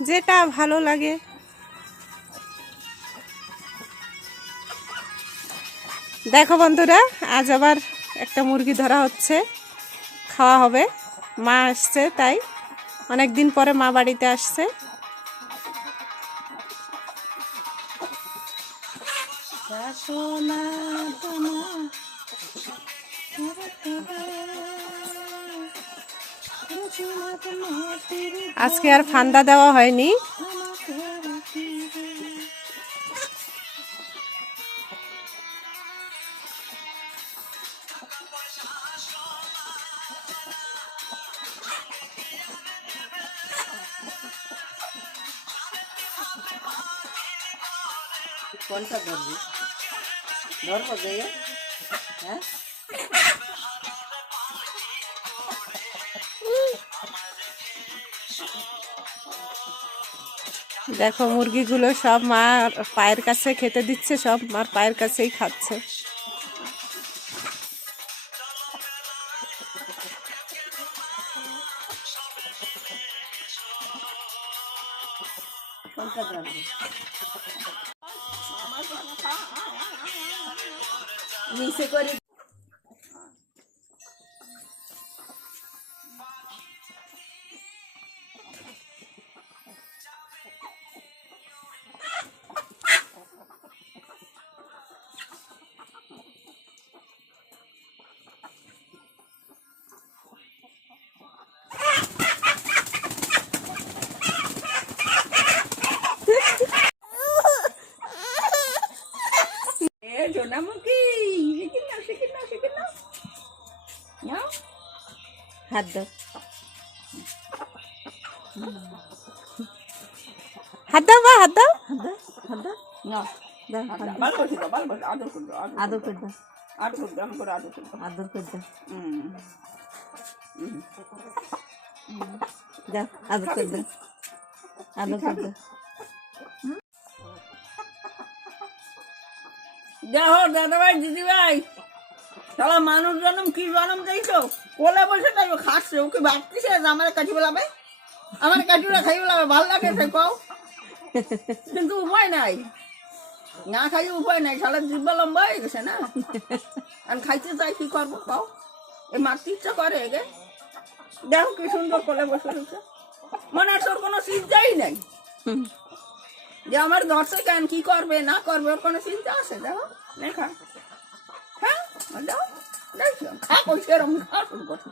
যেটা ভালো লাগে। দেখো বন্ধুরা, আজ আবার একটা মুরগি ধরা হচ্ছে। খাওয়া হবে। মা আসছে, তাই অনেক দিন পরে মা বাড়িতে আসছে। আজকে আর ফান্দা দেওয়া হয়নি। কোনটা ধরবি? ধরবো যাইয়া হ্যাঁ? দেখো, মুরগিগুলো সব মা পায়ের কাছে খেতে দিচ্ছে, সব মার পায়ের কাছেই খাচ্ছে। নিচে করে Ay, yo na muki. Shake it now, shake it now, shake it now. Now. Had the. Hadda ba hadda hadda hadda no da hadda bal kod da bal kod adu kod adu kod adu kod adu kod adu kod adu kod hmm hmm da adu kod adu kod দেখো দাদা ভাই দিদি ভাই সারা মানুষ জন্ম কি জন্ম দিয়েছ? কোলে বসে তাই ও খাচ্ছে ওকে ভাবতেছে যে আমার কাঠি বলাবে? আমার কাঠিটা খাই বলাবে? ভালো লাগে সে, কও? কিন্তু উপায় নাই। না খাই উপায় নাই। সারা জিব্বা লম্বা হয়ে গেছে না? আর খাইতে চাই, কি করব পাও এই মারতে ইচ্ছা করে গে। দেখো কি সুন্দর কোলে বসে রয়েছে। মনে হয় তোর কোনো চিন্তাই নাই? যে আমার দর্শক কেন কি করবে, না করবে, ওর কোনো চিন্তা আছে? দেখো নে খা হ্যাঁ দাও দেখছ? খা কই সেরম খা শুরু করছে।